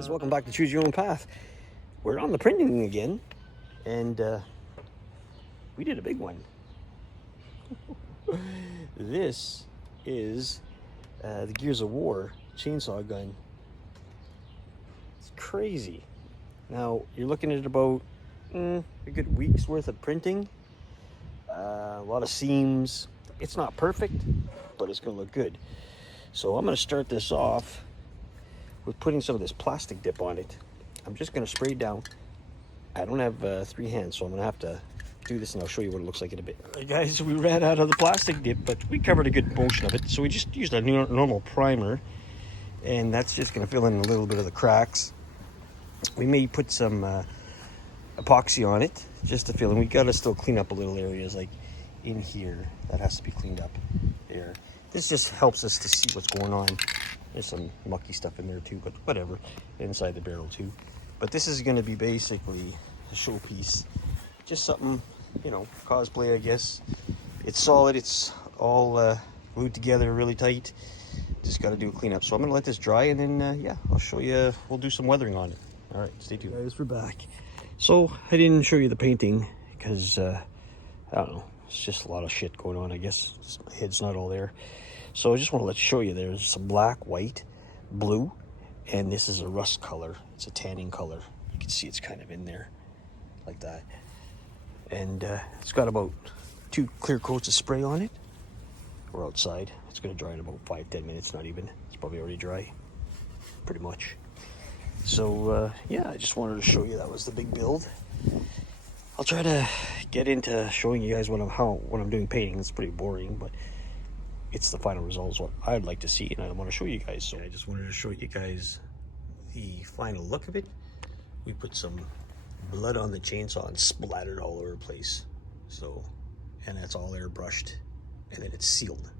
guys, welcome back to Choose Your Own Path. We're on the printing again, and we did a big one. This is the Gears of War chainsaw gun. It's crazy. Now, you're looking at about a good week's worth of printing. A lot of seams. It's not perfect, but it's going to look good. So I'm going to start this off with putting some of this plastic dip on it. I'm just going to spray it down. I don't have 3 hands, so I'm going to have to do this, and I'll show you what it looks like in a bit. All right, guys, we ran out of the plastic dip, but we covered a good portion of it, so we just used a normal primer, and that's just going to fill in a little bit of the cracks. We may put some epoxy on it just to fill in. We got to still clean up a little areas, like in here. That has to be cleaned up there. This just helps us to see what's going on. There's some mucky stuff in there too, but whatever. Inside the barrel too. But this is going to be basically a showpiece. Just something, you know, cosplay, I guess. It's solid. It's all glued together really tight. Just got to do a cleanup. So I'm going to let this dry, and then, yeah, I'll show you. We'll do some weathering on it. All right, stay tuned. Guys, we're back. So I didn't show you the painting because, I don't know. It's just a lot of shit going on, I guess. Just my head's not all there. So I just want to show you there's some black, white, blue, and this is a rust color. It's a tanning color. You can see it's kind of in there like that. And it's got about 2 clear coats of spray on it. We're outside. It's going to dry in about 5-10 minutes, not even. It's probably already dry, pretty much. So yeah, I just wanted to show you that was the big build. I'll try to get into showing you guys when I'm doing painting. It's pretty boring, but it's the final result is what I'd like to see, and I want to show you guys. So I just wanted to show you guys the final look of it. We put some blood on the chainsaw and splattered all over the place. So, and that's all airbrushed, and then it's sealed.